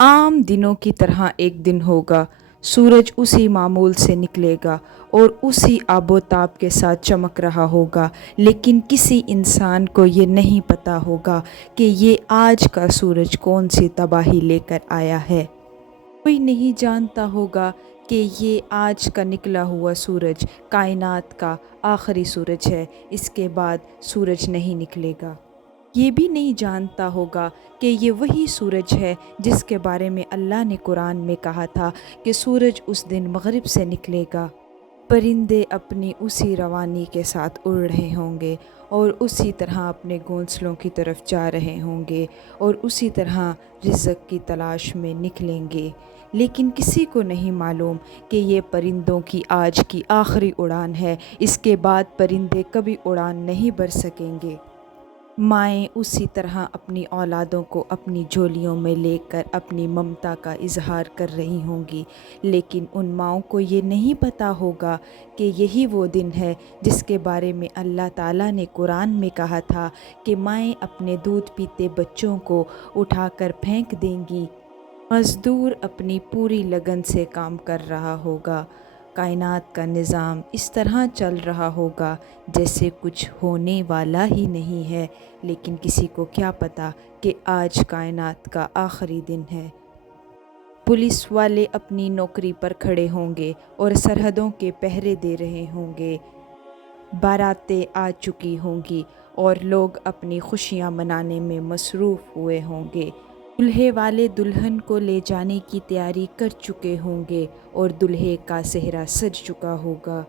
आम दिनों की तरह एक दिन होगा। सूरज उसी मामूल से निकलेगा और उसी आबोताब के साथ चमक रहा होगा, लेकिन किसी इंसान को ये नहीं पता होगा कि ये आज का सूरज कौन सी तबाही लेकर आया है। कोई नहीं जानता होगा कि ये आज का निकला हुआ सूरज कायनात का आखिरी सूरज है, इसके बाद सूरज नहीं निकलेगा। ये भी नहीं जानता होगा कि ये वही सूरज है जिसके बारे में अल्लाह ने कुरान में कहा था कि सूरज उस दिन मग़रिब से निकलेगा। परिंदे अपनी उसी रवानी के साथ उड़ रहे होंगे और उसी तरह अपने घोंसलों की तरफ जा रहे होंगे और उसी तरह रिज़्क़ की तलाश में निकलेंगे, लेकिन किसी को नहीं मालूम कि ये परिंदों की आज की आखिरी उड़ान है। इसके बाद परिंदे कभी उड़ान नहीं भर सकेंगे। माएँ उसी तरह अपनी औलादों को अपनी झोलियों में लेकर अपनी ममता का इजहार कर रही होंगी, लेकिन उन माँओं को ये नहीं पता होगा कि यही वो दिन है जिसके बारे में अल्लाह ताला ने कुरान में कहा था कि माएँ अपने दूध पीते बच्चों को उठाकर फेंक देंगी। मज़दूर अपनी पूरी लगन से काम कर रहा होगा। कायनात का निज़ाम इस तरह चल रहा होगा जैसे कुछ होने वाला ही नहीं है, लेकिन किसी को क्या पता कि आज कायनात का आखिरी दिन है। पुलिस वाले अपनी नौकरी पर खड़े होंगे और सरहदों के पहरे दे रहे होंगे। बारातें आ चुकी होंगी और लोग अपनी खुशियाँ मनाने में मसरूफ़ हुए होंगे। दूल्हे वाले दुल्हन को ले जाने की तैयारी कर चुके होंगे और दूल्हे का सेहरा सज चुका होगा।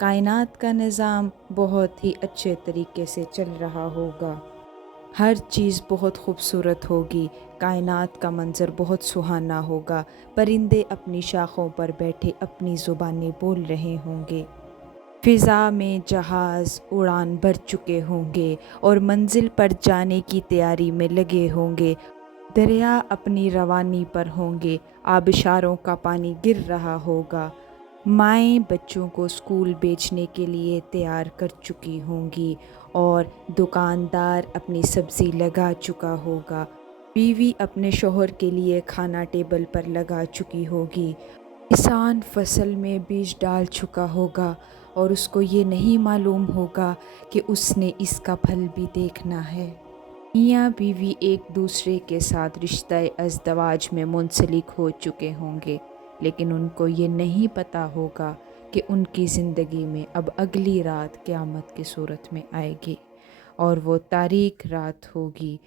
कायनात का निज़ाम बहुत ही अच्छे तरीके से चल रहा होगा। हर चीज़ बहुत खूबसूरत होगी। कायनात का मंज़र बहुत सुहाना होगा। परिंदे अपनी शाखों पर बैठे अपनी ज़ुबानें बोल रहे होंगे। फ़िज़ा में जहाज़ उड़ान भर चुके होंगे और मंजिल पर जाने की तैयारी में लगे होंगे। दरिया अपनी रवानी पर होंगे। आबिशारों का पानी गिर रहा होगा। माएँ बच्चों को स्कूल भेजने के लिए तैयार कर चुकी होंगी और दुकानदार अपनी सब्ज़ी लगा चुका होगा। बीवी अपने शौहर के लिए खाना टेबल पर लगा चुकी होगी। किसान फसल में बीज डाल चुका होगा और उसको ये नहीं मालूम होगा कि उसने इसका फल भी देखना है। मियाँ बीवी एक दूसरे के साथ रिश्ता अज़दवाज में मुंसलिक हो चुके होंगे, लेकिन उनको ये नहीं पता होगा कि उनकी ज़िंदगी में अब अगली रात क़यामत की सूरत में आएगी और वो तारीक रात होगी,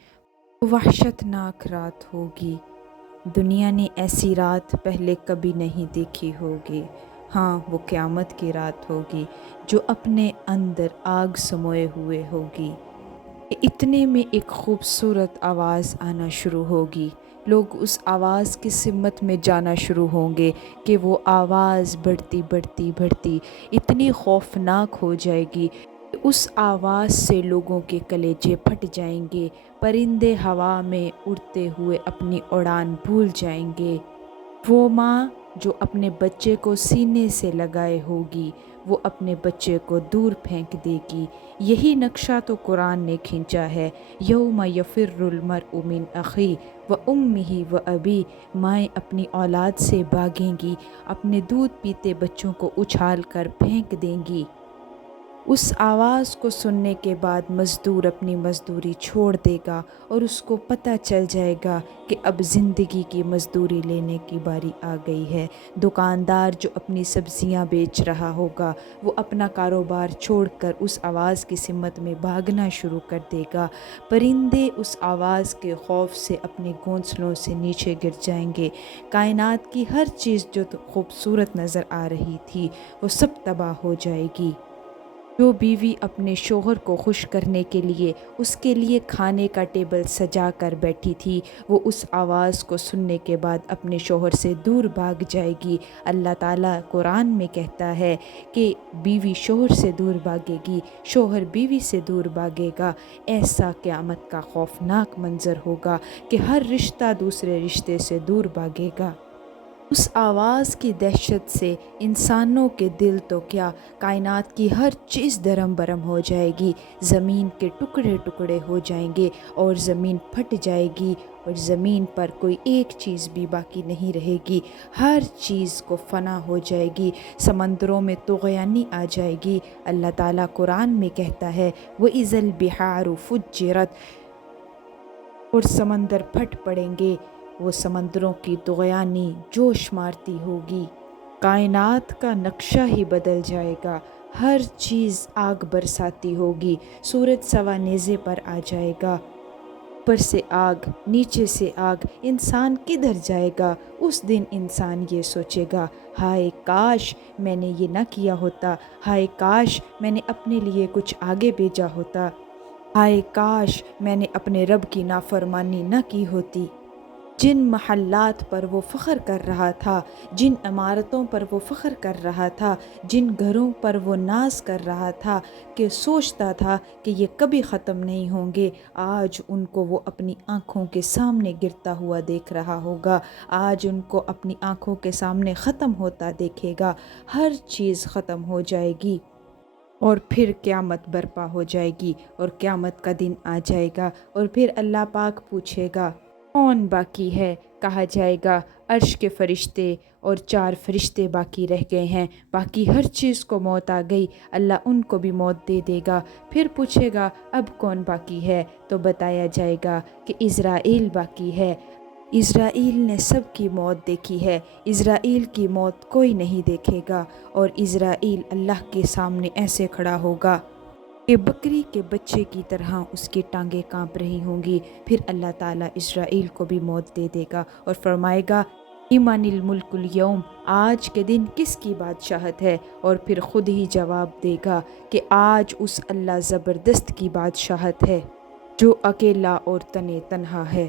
वहशतनाक रात होगी। दुनिया ने ऐसी रात पहले कभी नहीं देखी होगी। हाँ, वो क़यामत की रात होगी जो अपने अंदर आग समोए हुए होगी। इतने में एक खूबसूरत आवाज़ आना शुरू होगी। लोग उस आवाज़ की सिमत में जाना शुरू होंगे कि वो आवाज़ बढ़ती बढ़ती बढ़ती इतनी खौफनाक हो जाएगी। उस आवाज़ से लोगों के कलेजे फट जाएंगे। परिंदे हवा में उड़ते हुए अपनी उड़ान भूल जाएंगे। वो माँ जो अपने बच्चे को सीने से लगाए होगी, वो अपने बच्चे को दूर फेंक देगी। यही नक्शा तो कुरान ने खींचा है। यौम यफ़िर्रुल मर्उ मिन अख़ी व उम्मिही व अबी। माएँ अपनी औलाद से भागेंगी, अपने दूध पीते बच्चों को उछाल कर फेंक देंगी। उस आवाज़ को सुनने के बाद मज़दूर अपनी मज़दूरी छोड़ देगा और उसको पता चल जाएगा कि अब ज़िंदगी की मज़दूरी लेने की बारी आ गई है। दुकानदार जो अपनी सब्ज़ियां बेच रहा होगा, वो अपना कारोबार छोड़कर उस आवाज़ की सिमत में भागना शुरू कर देगा। परिंदे उस आवाज़ के खौफ से अपने घोंसलों से नीचे गिर जाएंगे। कायनात की हर चीज़ जो खूबसूरत नज़र आ रही थी, वो सब तबाह हो जाएगी। जो बीवी अपने शौहर को खुश करने के लिए उसके लिए खाने का टेबल सजा कर बैठी थी, वो उस आवाज़ को सुनने के बाद अपने शौहर से दूर भाग जाएगी। अल्लाह ताला कुरान में कहता है कि बीवी शौहर से दूर भागेगी, शौहर बीवी से दूर भागेगा। ऐसा क़यामत का खौफनाक मंज़र होगा कि हर रिश्ता दूसरे रिश्ते से दूर भागेगा। उस आवाज़ की दहशत से इंसानों के दिल तो क्या, कायनात की हर चीज़ दरम बरम हो जाएगी, ज़मीन के टुकड़े टुकड़े हो जाएंगे और ज़मीन फट जाएगी और ज़मीन पर कोई एक चीज़ भी बाकी नहीं रहेगी, हर चीज़ को फ़ना हो जाएगी, समंदरों में तुग़यानी आ जाएगी। अल्लाह ताला कुरान में कहता है वो इज़ल बिहारु फुज्जिरत, और समंदर फट पड़ेंगे, वो समंदरों की तुग़यानी जोश मारती होगी, कायनात का नक्शा ही बदल जाएगा, हर चीज़ आग बरसाती होगी, सूरज सवा नेज़े पर आ जाएगा, ऊपर से आग नीचे से आग, इंसान किधर जाएगा? उस दिन इंसान ये सोचेगा, हाय काश मैंने ये ना किया होता, हाय काश मैंने अपने लिए कुछ आगे भेजा होता, हाय काश मैंने अपने रब की नाफरमानी न की होती। जिन महल्लात पर वो फ़ख्र कर रहा था, जिन इमारतों पर वो फ़ख्र कर रहा था, जिन घरों पर वो नाज कर रहा था कि सोचता था कि ये कभी ख़त्म नहीं होंगे, आज उनको वो अपनी आँखों के सामने गिरता हुआ देख रहा होगा, आज उनको अपनी आँखों के सामने ख़त्म होता देखेगा, हर चीज़ ख़त्म हो जाएगी और फिर क़यामत बर्पा हो जाएगी और क़यामत का दिन आ जाएगा और फिर अल्लाह पाक पूछेगा कौन बाकी है? कहा जाएगा अर्श के फरिश्ते और 4 फरिश्ते बाकी रह गए हैं, बाकी हर चीज़ को मौत आ गई, अल्लाह उनको भी मौत दे देगा। फिर पूछेगा अब कौन बाकी है? तो बताया जाएगा कि इज़राइल बाकी है। इज़राइल ने सब की मौत देखी है, इज़राइल की मौत कोई नहीं देखेगा और इज़राइल अल्लाह के सामने ऐसे खड़ा होगा कि बकरी के बच्चे की तरह उसकी टांगें कांप रही होंगी। फिर अल्लाह ताला इज़राइल को भी मौत दे देगा और फरमाएगा ईमानिल मुल्कुल यौम, आज के दिन किसकी बादशाहत है? और फिर ख़ुद ही जवाब देगा कि आज उस अल्लाह ज़बरदस्त की बादशाहत है जो अकेला और तने तन्हा है।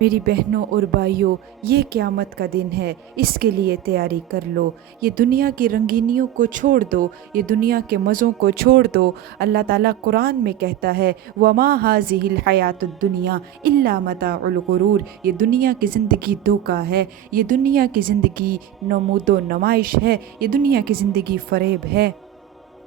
मेरी बहनों और भाइयों, ये क़यामत का दिन है, इसके लिए तैयारी कर लो। ये दुनिया की रंगीनियों को छोड़ दो, ये दुनिया के मज़ों को छोड़ दो। अल्लाह ताला कुरान में कहता है वमा हाज़िहिल हयातुद दुनिया इल्ला मताउल गुरूर, ये दुनिया की ज़िंदगी धोखा है, ये दुनिया की ज़िंदगी नमूदो नुमाइश है, ये दुनिया की ज़िंदगी फ़रेब है।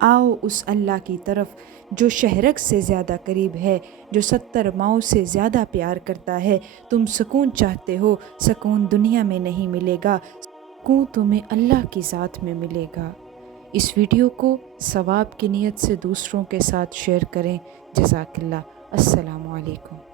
आओ उस अल्लाह की तरफ जो शहरक से ज़्यादा करीब है, जो 70 माओं से ज़्यादा प्यार करता है। तुम सुकून चाहते हो, सुकून दुनिया में नहीं मिलेगा, सुकून तुम्हें अल्लाह की ज़ात में मिलेगा। इस वीडियो को सवाब की नीयत से दूसरों के साथ शेयर करें। जज़ाकल्लाह। अस्सलामु अलैकुम।